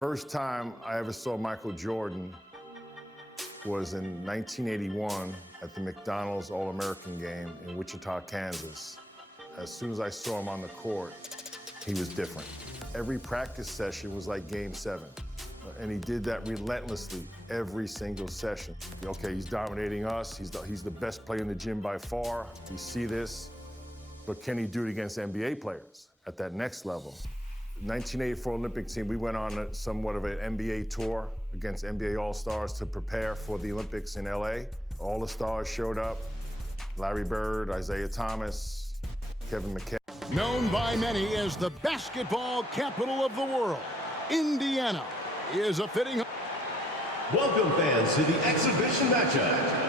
First time I ever saw Michael Jordan was in 1981 at the McDonald's All-American game in Wichita, Kansas. As soon as I saw him on the court, he was different. Every practice session was like Game 7. And he did that relentlessly every single session. Okay, he's dominating us. He's the best player in the gym by far. We see this. But can he do it against NBA players at that next level? 1984 Olympic team, we went on somewhat of an NBA tour against NBA All-Stars to prepare for the Olympics in LA. All the stars showed up. Larry Bird, Isaiah Thomas, Kevin McHale. Known by many as the basketball capital of the world, Indiana is a fitting... Welcome, fans, to the exhibition matchup.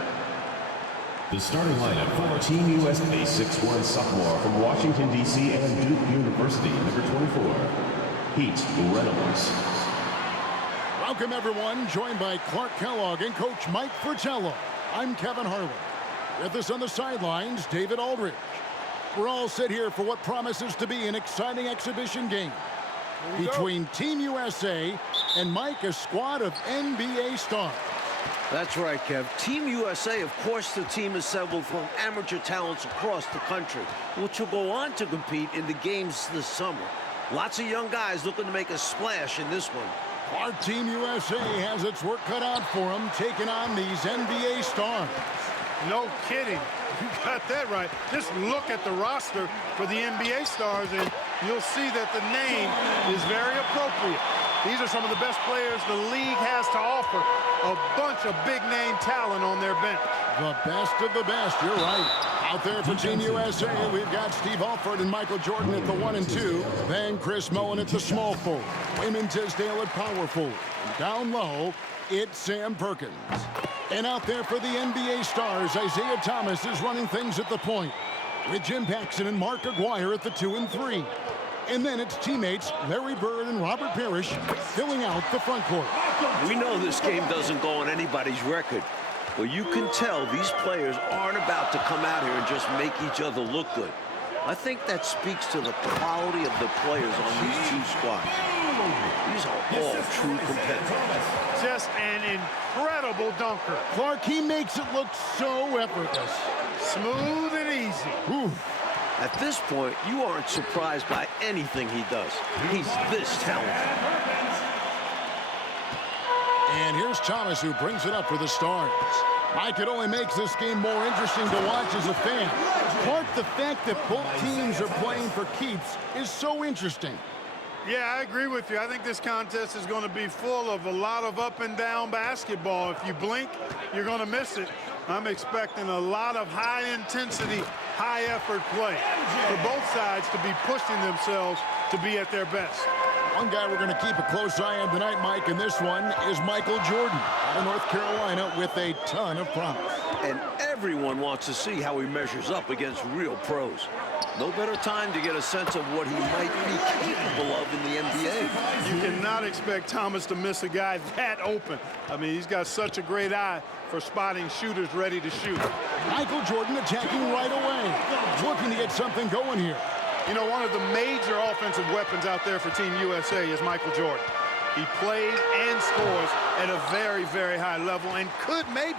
The starting lineup for Team USA, 6'1" sophomore from Washington, D.C. and Duke University, number 24, Pete Reynolds. Welcome, everyone, joined by Clark Kellogg and Coach Mike Fratello. I'm Kevin Harlan. With us on the sidelines, David Aldridge. We're all set here for what promises to be an exciting exhibition game between Team USA and Mike, a squad of NBA stars. That's right, Kev. Team USA, of course, the team assembled from amateur talents across the country, which will go on to compete in the games this summer. Lots of young guys looking to make a splash in this one. Our Team USA has its work cut out for them, taking on these NBA stars. No kidding. You got that right. Just look at the roster for the NBA stars, and you'll see that the name is very appropriate. These are some of the best players the league has to offer. A bunch of big-name talent on their bench. The best of the best, you're right. Out there for Team USA, we've got Steve Alford and Michael Jordan at the 1 and 2. Then Chris Mullin at the small forward. Wayman Tisdale at power forward. Down low, it's Sam Perkins. And out there for the NBA stars, Isaiah Thomas is running things at the point, with Jim Paxson and Mark Aguirre at the 2 and 3. And then it's teammates Larry Bird and Robert Parrish filling out the front court. We know this game doesn't go on anybody's record, but you can tell these players aren't about to come out here and just make each other look good. I think that speaks to the quality of the players on these two squads. These are all true competitors. Just an incredible dunker. Clark, he makes it look so effortless. Smooth and easy. Ooh. At this point, you aren't surprised by anything he does. He's this talented. And here's Thomas, who brings it up for the Stars. Mike, it only makes this game more interesting to watch as a fan. Clark, the fact that both teams are playing for keeps is so interesting. Yeah, I agree with you. I think this contest is going to be full of a lot of up and down basketball. If you blink, you're going to miss it. I'm expecting a lot of high-intensity, high-effort play for both sides to be pushing themselves to be at their best. One guy we're going to keep a close eye on tonight, Mike, and this one is Michael Jordan out of North Carolina with a ton of promise. And everyone wants to see how he measures up against real pros. No better time to get a sense of what he might be capable of in the NBA. You cannot expect Thomas to miss a guy that open. I mean, he's got such a great eye for spotting shooters ready to shoot. Michael Jordan attacking right away. Looking to get something going here. You know, one of the major offensive weapons out there for Team USA is Michael Jordan. He plays and scores at a very, very high level and could maybe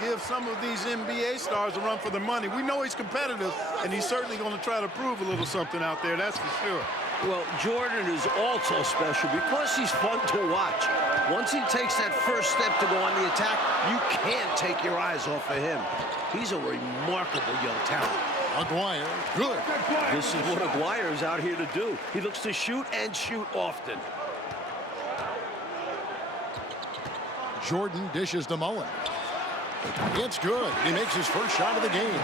give some of these NBA stars a run for their money. We know he's competitive, and he's certainly going to try to prove a little something out there, that's for sure. Well, Jordan is also special because he's fun to watch. Once he takes that first step to go on the attack, you can't take your eyes off of him. He's a remarkable young talent. Aguirre, good. This is what Aguirre is out here to do. He looks to shoot and shoot often. Jordan dishes to Mullin. It's good. He makes his first shot of the game.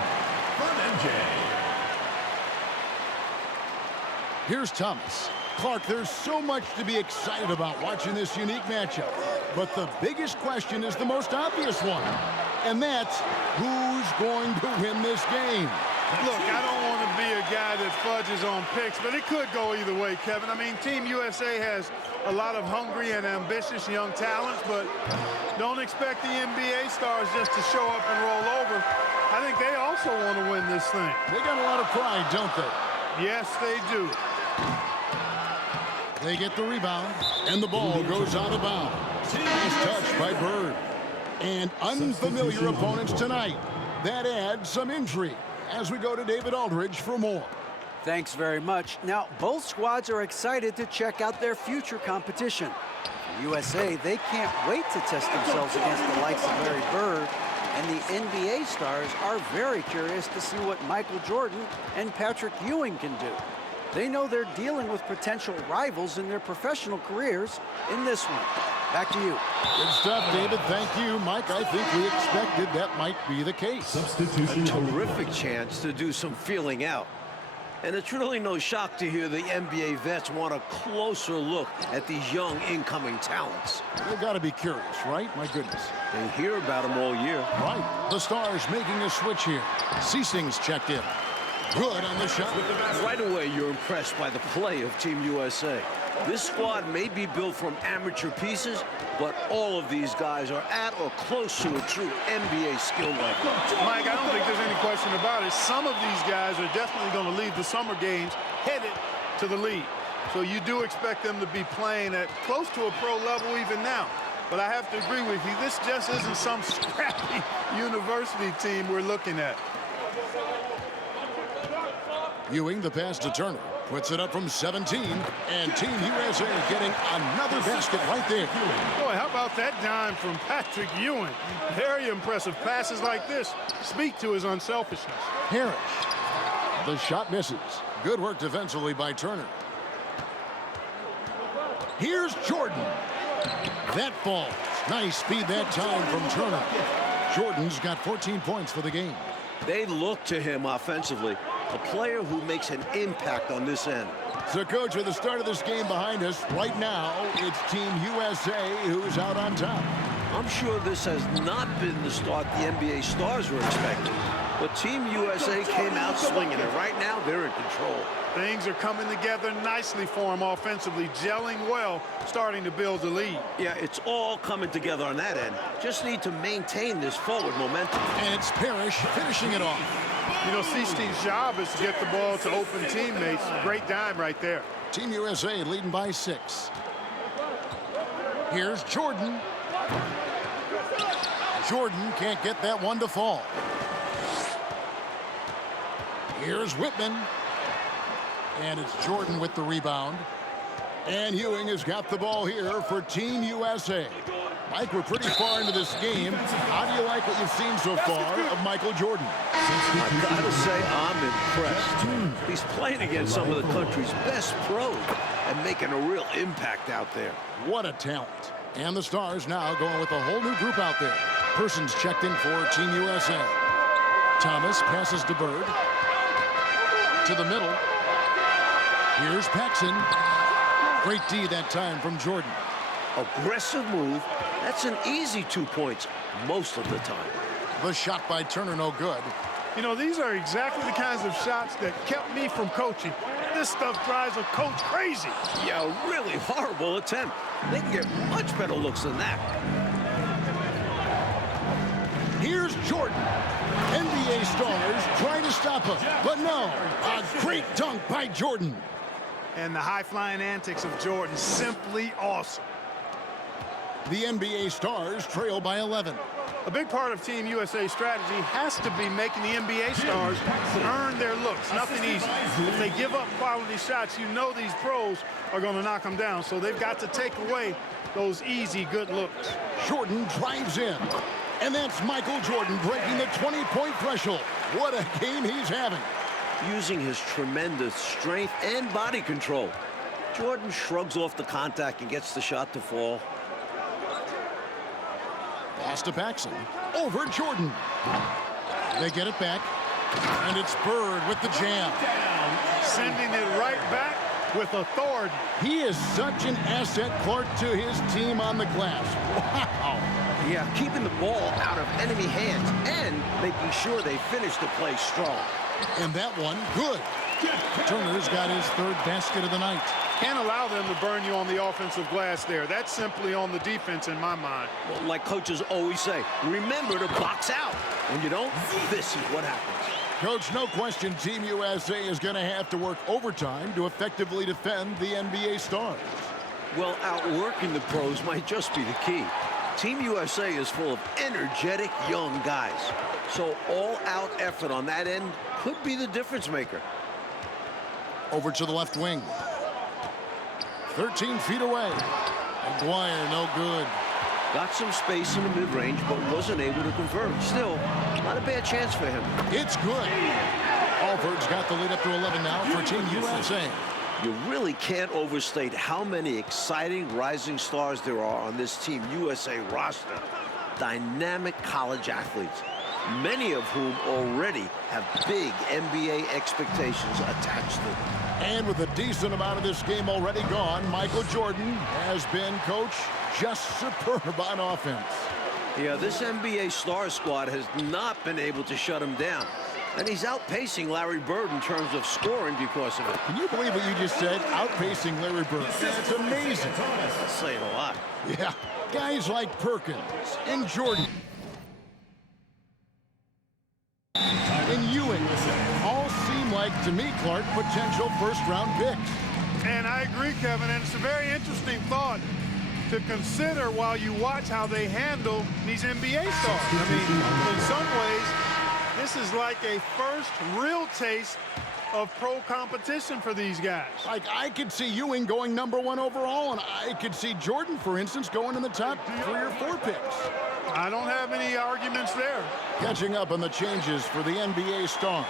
Here's Thomas. Clark, there's so much to be excited about watching this unique matchup. But the biggest question is the most obvious one. And that's who's going to win this game. Look, I don't want to be a guy that fudges on picks, but it could go either way, Kevin. I mean, Team USA has a lot of hungry and ambitious young talents, but don't expect the NBA stars just to show up and roll over. I think they also want to win this thing. They got a lot of pride, don't they? Yes, they do. They get the rebound, and the ball goes out of bounds. Nice touch by Bird. And unfamiliar opponents tonight. That adds some intrigue as we go to David Aldridge for more. Thanks very much. Now, both squads are excited to check out their future competition. For USA, they can't wait to test themselves against the likes of Larry Bird, and the NBA stars are very curious to see what Michael Jordan and Patrick Ewing can do. They know they're dealing with potential rivals in their professional careers in this one. Back to you. Good stuff, David. Thank you, Mike. I think we expected that might be the case. Substitution. Terrific chance to do some feeling out. And it's really no shock to hear the NBA vets want a closer look at these young incoming talents. They've got to be curious, right? My goodness. They hear about them all year. Right. The Stars making a switch here. Ceasing's checked in. Good on the shot. Right away, you're impressed by the play of Team USA. This squad may be built from amateur pieces, but all of these guys are at or close to a true NBA skill level. Mike, I don't think there's any question about it. Some of these guys are definitely going to leave the summer games headed to the league. So you do expect them to be playing at close to a pro level even now. But I have to agree with you, this just isn't some scrappy university team we're looking at. Ewing, the pass to Turner. Puts it up from 17, and Team USA getting another basket right there. Boy, how about that dime from Patrick Ewing? Very impressive. Passes like this speak to his unselfishness. Parrish. The shot misses. Good work defensively by Turner. Here's Jordan. That falls. Nice speed that time from Turner. Jordan's got 14 points for the game. They look to him offensively. A player who makes an impact on this end. So, Coach, with the start of this game behind us, right now, it's Team USA who's out on top. I'm sure this has not been the start the NBA stars were expecting. But Team USA came out swinging, and right now they're in control. Things are coming together nicely for him offensively, gelling well, starting to build the lead. Yeah, it's all coming together on that end. Just need to maintain this forward momentum. And it's Parrish finishing it off. You know, C-Steve's job is to get the ball to open teammates. Great dime right there. Team USA leading by 6. Here's Jordan. Jordan can't get that one to fall. Here's Whitman. And it's Jordan with the rebound. And Ewing has got the ball here for Team USA. Mike, we're pretty far into this game. How do you like what you've seen so far of Michael Jordan? I gotta say, I'm impressed. He's playing against some of the country's best pros and making a real impact out there. What a talent. And the Stars now going with a whole new group out there. Persons checked in for Team USA. Thomas passes to Bird. To the middle. Here's Paxson. Great D that time from Jordan. Aggressive move. That's an easy 2 points most of the time. The shot by Turner, no good. You know, these are exactly the kinds of shots that kept me from coaching. This stuff drives a coach crazy. Yeah, a really horrible attempt. They can get much better looks than that. Here's Jordan. NBA stars trying to stop him, but no. A great dunk by Jordan. And the high-flying antics of Jordan, simply awesome. The NBA stars trail by 11. A big part of Team USA's strategy has to be making the NBA stars earn their looks. Nothing easy. If they give up quality shots, you know these pros are going to knock them down. So they've got to take away those easy, good looks. Jordan drives in. And that's Michael Jordan breaking the 20-point threshold. What a game he's having. Using his tremendous strength and body control, Jordan shrugs off the contact and gets the shot to fall. Pass to Paxson. Over Jordan. They get it back. And it's Bird with the jam. Sending it right back with authority. He is such an asset, Clark, to his team on the glass. Wow. Yeah, keeping the ball out of enemy hands and making sure they finish the play strong. And that one, good. Turner's got his third basket of the night. Can't allow them to burn you on the offensive glass there. That's simply on the defense in my mind. Well, like coaches always say, remember to box out. When you don't, this is what happens. Coach, no question Team USA is going to have to work overtime to effectively defend the NBA stars. Well, outworking the pros might just be the key. Team USA is full of energetic young guys. So all-out effort on that end could be the difference maker. Over to the left wing. 13 feet away. Maguire, no good. Got some space in the mid-range, but wasn't able to convert. Still, not a bad chance for him. It's good. Alford's got the lead up to 11 now for Team USA. You really can't overstate how many exciting rising stars there are on this Team USA roster. Dynamic college athletes, many of whom already have big NBA expectations attached to them. And with a decent amount of this game already gone, Michael Jordan has been, Coach, just superb on offense. Yeah, this NBA star squad has not been able to shut him down. And he's outpacing Larry Bird in terms of scoring because of it. Can you believe what you just said? Outpacing Larry Bird. That's amazing. That's saying a lot. Yeah, guys like Perkins and Jordan and Ewing all seem like, to me, Clark, potential first-round picks. And I agree, Kevin, and it's a very interesting thought to consider while you watch how they handle these NBA stars. I mean, in some ways, this is like a first real taste of pro competition for these guys. Like, I could see Ewing going #1 overall, and I could see Jordan, for instance, going in the top 3 or 4 picks. I don't have any arguments there. Catching up on the changes for the NBA stars.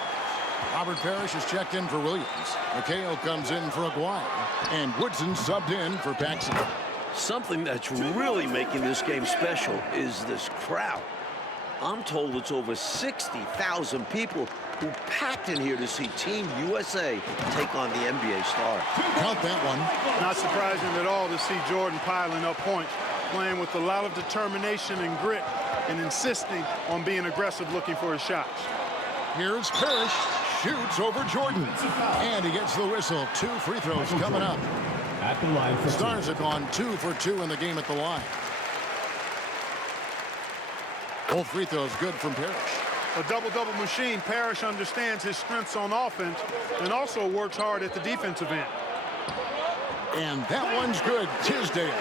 Robert Parrish has checked in for Williams. McHale comes in for Aguirre. And Woodson subbed in for Paxson. Something that's really making this game special is this crowd. I'm told it's over 60,000 people who packed in here to see Team USA take on the NBA stars. Count that one. Not surprising at all to see Jordan piling up points, playing with a lot of determination and grit, and insisting on being aggressive looking for his shots. Here's Parrish. Shoots over Jordan. And he gets the whistle. 2 free throws coming up. At the line for Stars have gone 2 for 2 in the game at the line. Both free throws good from Parrish. A double-double machine. Parrish understands his strengths on offense and also works hard at the defensive end. And that one's good. Tisdale.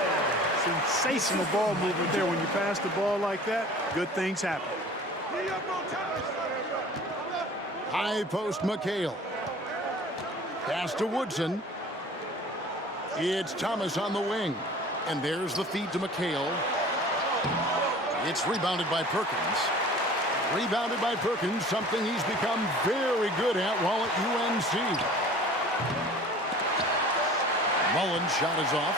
Sensational ball movement there. When you pass the ball like that, good things happen. High post McHale. Pass to Woodson. It's Thomas on the wing. And there's the feed to McHale. It's rebounded by Perkins. Rebounded by Perkins, something he's become very good at while at UNC. Mullen's shot is off.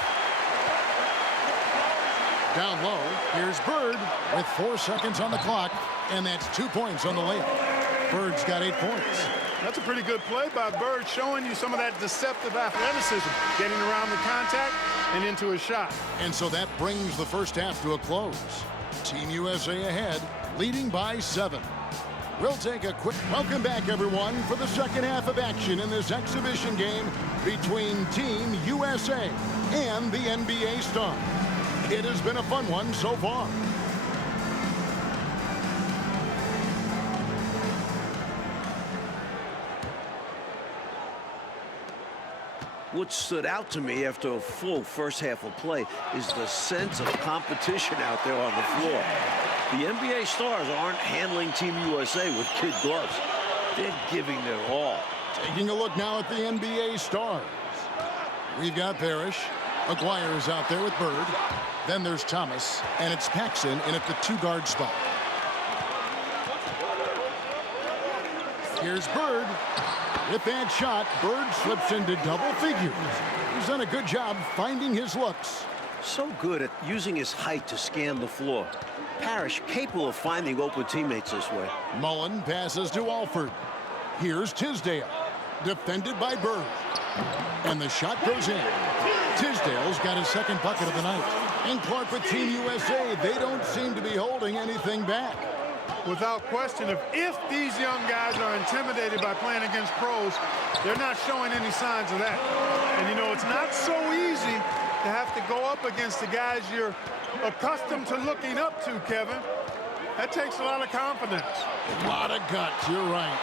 Down low, here's Bird with 4 seconds on the clock, and that's 2 points on the layup. Bird's got 8 points. That's a pretty good play by Bird, showing you some of that deceptive athleticism, getting around the contact and into his shot. And so that brings the first half to a close. Team USA ahead, leading by 7. We'll take a quick welcome back, everyone, for the second half of action in this exhibition game between Team USA and the NBA Stars. It has been a fun one so far. What stood out to me after a full first half of play is the sense of competition out there on the floor. The NBA stars aren't handling Team USA with kid gloves. They're giving their all. Taking a look now at the NBA stars. We've got Parrish. Aguirre is out there with Bird. Then there's Thomas, and it's Paxson in at the 2-guard spot. Here's Bird. With that shot, Bird slips into double figures. He's done a good job finding his looks. So good at using his height to scan the floor. Parrish capable of finding open teammates this way. Mullen passes to Alford. Here's Tisdale, defended by Bird. And the shot goes in. Tisdale's got his second bucket of the night. And Clark with Team USA, they don't seem to be holding anything back. Without question, if these young guys are intimidated by playing against pros, they're not showing any signs of that. And, you know, it's not so easy to have to go up against the guys you're accustomed to looking up to, Kevin. That takes a lot of confidence. A lot of guts, you're right.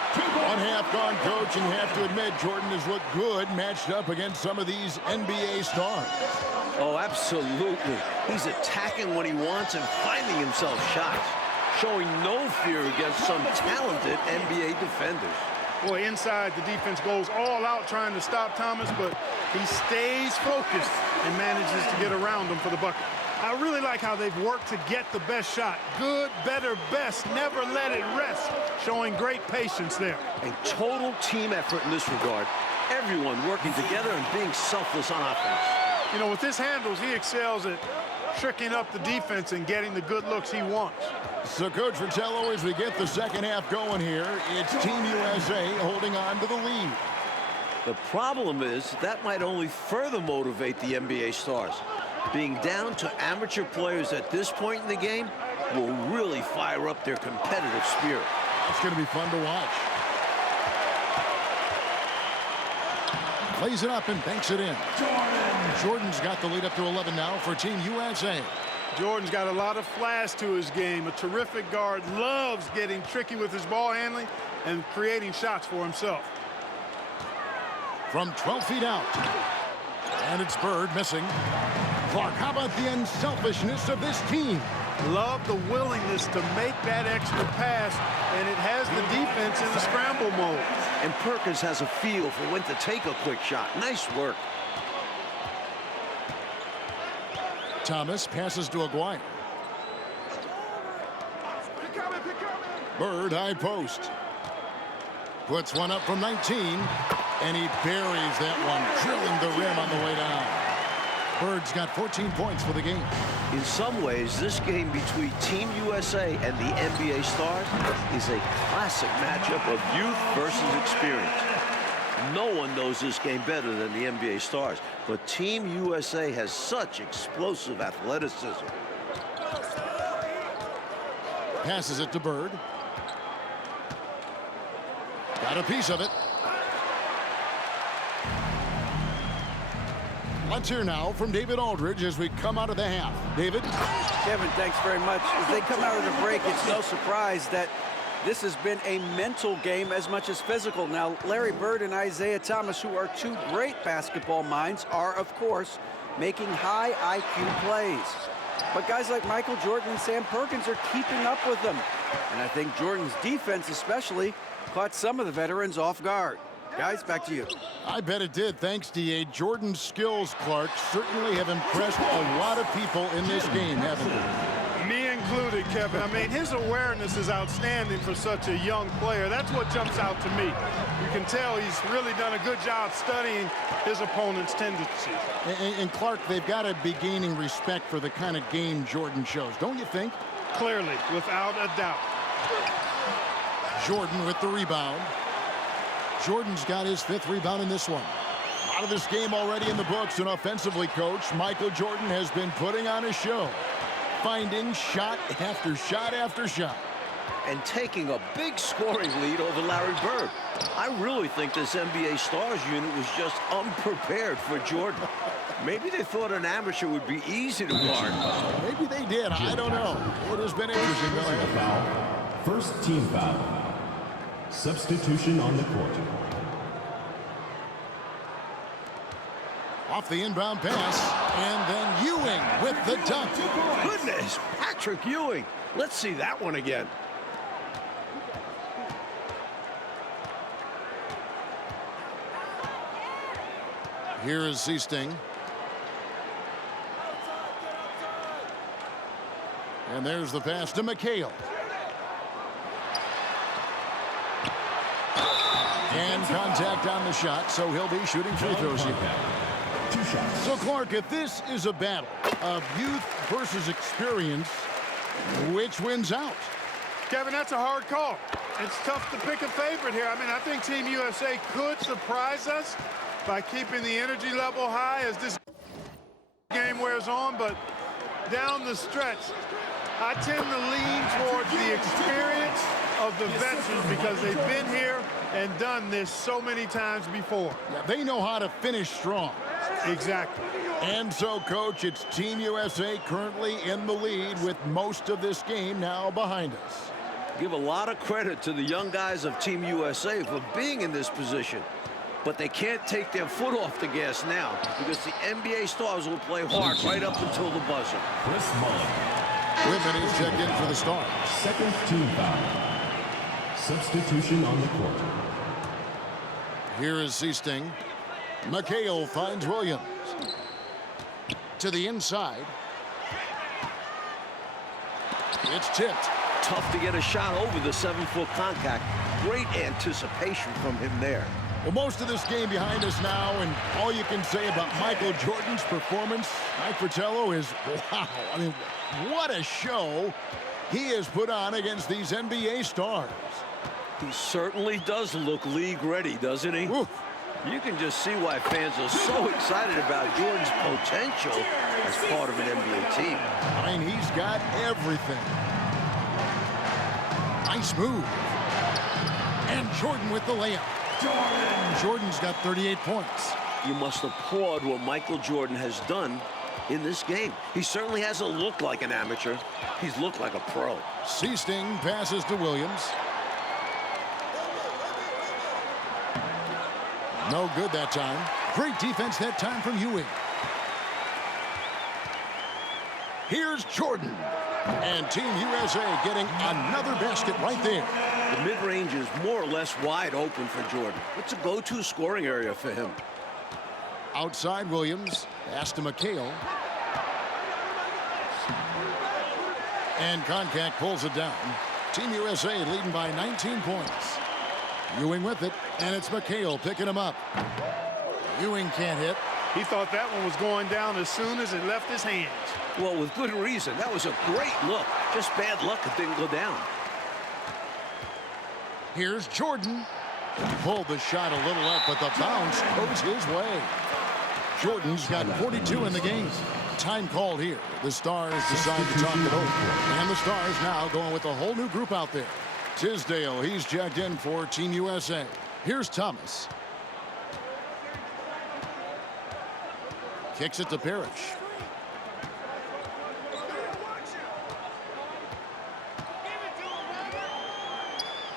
One half gone, Coach, and you have to admit Jordan has looked good matched up against some of these NBA stars. Oh, absolutely. He's attacking when he wants and finding himself shots, showing no fear against some talented NBA defenders. Boy, inside, the defense goes all out trying to stop Thomas, but he stays focused and manages to get around him for the bucket. I really like how they've worked to get the best shot. Good, better, best. Never let it rest. Showing great patience there. A total team effort in this regard. Everyone working together and being selfless on offense. You know, with his handles, he excels at tricking up the defense and getting the good looks he wants. So, Coach Fratello, as we get the second half going here, it's Team USA holding on to the lead. The problem is that might only further motivate the NBA stars. Being down to amateur players at this point in the game will really fire up their competitive spirit. That's going to be fun to watch. Plays it up and banks it in. Jordan's got the lead up to 11 now for Team USA. Jordan's got a lot of flash to his game. A terrific guard, loves getting tricky with his ball handling and creating shots for himself. From 12 feet out. And it's Bird missing. Clark, how about the unselfishness of this team? Love the willingness to make that extra pass, and it has the defense in the scramble mode. And Perkins has a feel for when to take a quick shot. Nice work. Thomas passes to Aguirre. Bird, high post. Puts one up from 19, and he buries that one, drilling the rim on the way down. Bird's got 14 points for the game. In some ways, this game between Team USA and the NBA stars is a classic matchup of youth versus experience. No one knows this game better than the NBA stars, but Team USA has such explosive athleticism. Passes it to Bird. Got a piece of it. Let's hear now from David Aldridge as we come out of the half. David? Kevin, thanks very much. As they come out of the break, it's no surprise that this has been a mental game as much as physical. Now, Larry Bird and Isaiah Thomas, who are two great basketball minds, are, of course, making high IQ plays. But guys like Michael Jordan and Sam Perkins are keeping up with them. And I think Jordan's defense especially caught some of the veterans off guard. Guys, back to you. I bet it did. Thanks, D.A. Jordan's skills, Clark, certainly have impressed a lot of people in this game, haven't they? Me included, Kevin. I mean, his awareness is outstanding for such a young player. That's what jumps out to me. You can tell he's really done a good job studying his opponent's tendencies. And Clark, they've got to be gaining respect for the kind of game Jordan shows, don't you think? Clearly, without a doubt. Jordan with the rebound. Jordan's got his 5th rebound in this one. A lot of this game already in the books, and offensively, Coach, Michael Jordan has been putting on a show, finding shot after shot after shot. And taking a big scoring lead over Larry Bird. I really think this NBA Stars unit was just unprepared for Jordan. Maybe they thought an amateur would be easy to guard. Maybe they did. I don't know. It has been interesting. A foul. First team foul. Substitution on the court. Off the inbound pass, and then Ewing with the dunk. Goodness, Patrick Ewing. Let's see that one again. Here is Seasting. And there's the pass to McHale. And contact on the shot, so he'll be shooting free throws here. 2 shots. So, Clark, if this is a battle of youth versus experience, which wins out? Kevin, that's a hard call. It's tough to pick a favorite here. I mean, I think Team USA could surprise us by keeping the energy level high as this game wears on, but down the stretch, I tend to lean towards the experience of the veterans because they've been here and done this so many times before. Yeah, they know how to finish strong. Exactly. And so, Coach, it's Team USA currently in the lead with most of this game now behind us. Give a lot of credit to the young guys of Team USA for being in this position. But they can't take their foot off the gas now because the NBA stars will play hard right up until the buzzer. Chris Mullin. Whitman is checked in for the Stars. Second team foul. Substitution on the court. Here is Seasting. McHale finds Williams. To the inside. It's tipped. Tough to get a shot over the 7-foot contact. Great anticipation from him there. Well, most of this game behind us now, and all you can say about Michael Jordan's performance, Mike Fratello, is wow. I mean, what a show he has put on against these NBA stars. He certainly does look league ready, doesn't he? Oof. You can just see why fans are so excited about Jordan's potential as part of an NBA team. I mean, he's got everything. Nice move. And Jordan with the layup. Jordan's got 38 points. You must applaud what Michael Jordan has done in this game. He certainly hasn't looked like an amateur. He's looked like a pro. Seasting passes to Williams. No good that time. Great defense that time from Ewing. Here's Jordan. And Team USA getting another basket right there. The mid-range is more or less wide open for Jordan. It's a go-to scoring area for him. Outside Williams. Pass to McHale. And Koncak pulls it down. Team USA leading by 19 points. Ewing with it, and it's McHale picking him up. Ewing can't hit. He thought that one was going down as soon as it left his hands. Well, with good reason. That was a great look. Just bad luck it didn't go down. Here's Jordan. He pulled the shot a little up, but the bounce goes his way. Jordan's got 42 in the game. Time called here. The Stars decide to talk it over. And the Stars now going with a whole new group out there. Tisdale, he's checked in for Team USA. Here's Thomas. Kicks it to Parrish.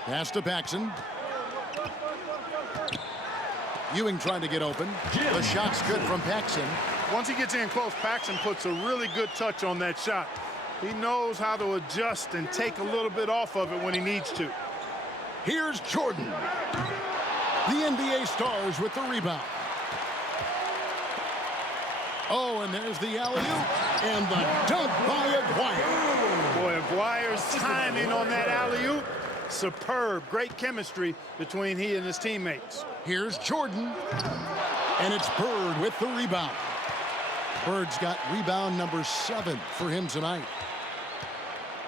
Pass to Paxson. Ewing trying to get open. The shot's good from Paxson. Once he gets in close, Paxson puts a really good touch on that shot. He knows how to adjust and take a little bit off of it when he needs to. Here's Jordan. The NBA Stars with the rebound. Oh, and there's the alley-oop. And the dunk by Aguirre. Boy, Aguirre's timing on that alley-oop, superb. Great chemistry between he and his teammates. Here's Jordan. And it's Bird with the rebound. Bird's got rebound number 7 for him tonight.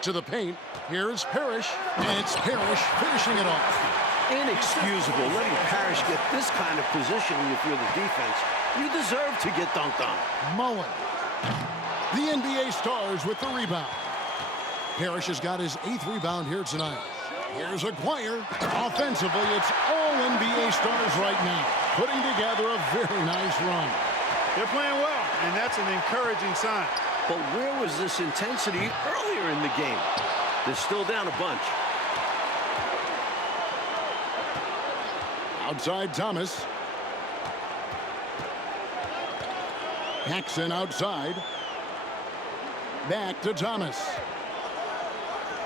To the paint. Here's Parrish. And it's Parrish finishing it off. Inexcusable letting Parrish get this kind of position if you're the defense. You deserve to get dunked on. Mullen. The NBA Stars with the rebound. Parrish has got his 8th rebound here tonight. Here's Aguirre. Offensively, it's all NBA stars right now, putting together a very nice run. They're playing well, and that's an encouraging sign. But where was this intensity earlier in the game? They're still down a bunch. Outside Thomas. Paxson outside. Back to Thomas.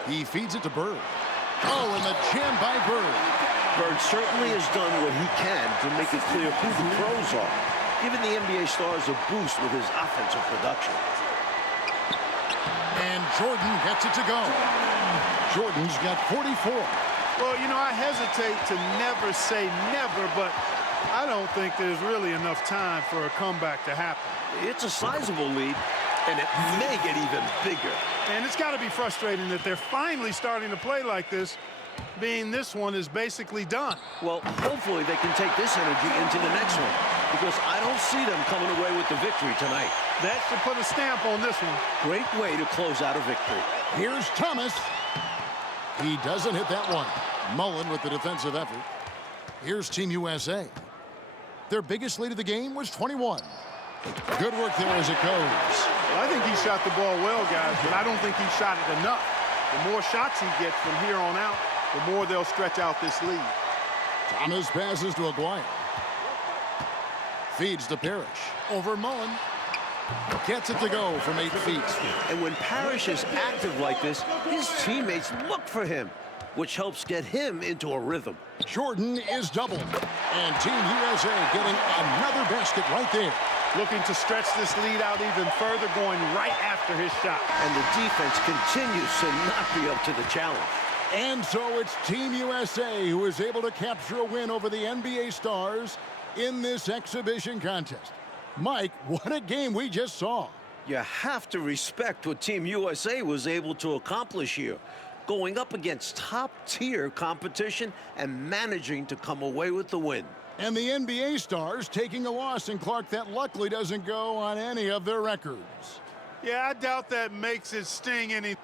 He feeds it to Bird. Oh, and the jam by Bird. Bird certainly has done what he can to make it clear who the pros are, giving the NBA stars a boost with his offensive production. And Jordan gets it to go. Jordan's got 44. Well, you know, I hesitate to never say never, but I don't think there's really enough time for a comeback to happen. It's a sizable lead, and it may get even bigger. And it's got to be frustrating that they're finally starting to play like this, being this one is basically done. Well, hopefully they can take this energy into the next one, because I don't see them coming away with the victory tonight. That should put a stamp on this one. Great way to close out a victory. Here's Thomas. He doesn't hit that one. Mullen with the defensive effort. Here's Team USA. Their biggest lead of the game was 21. Good work there as it goes. Well, I think he shot the ball well, guys, but I don't think he shot it enough. The more shots he gets from here on out, the more they'll stretch out this lead. Thomas passes to Aguirre. Feeds to Parrish. Over Mullen. Gets it to go from 8 feet. And when Parrish is active like this, his teammates look for him, which helps get him into a rhythm. Jordan is doubled. And Team USA getting another basket right there. Looking to stretch this lead out even further, going right after his shot. And the defense continues to not be up to the challenge. And so it's Team USA who is able to capture a win over the NBA Stars in this exhibition contest. Mike, what a game we just saw. You have to respect what Team USA was able to accomplish here, going up against top-tier competition and managing to come away with the win. And the NBA Stars taking a loss in Clark that luckily doesn't go on any of their records. Yeah, I doubt that makes it sting any.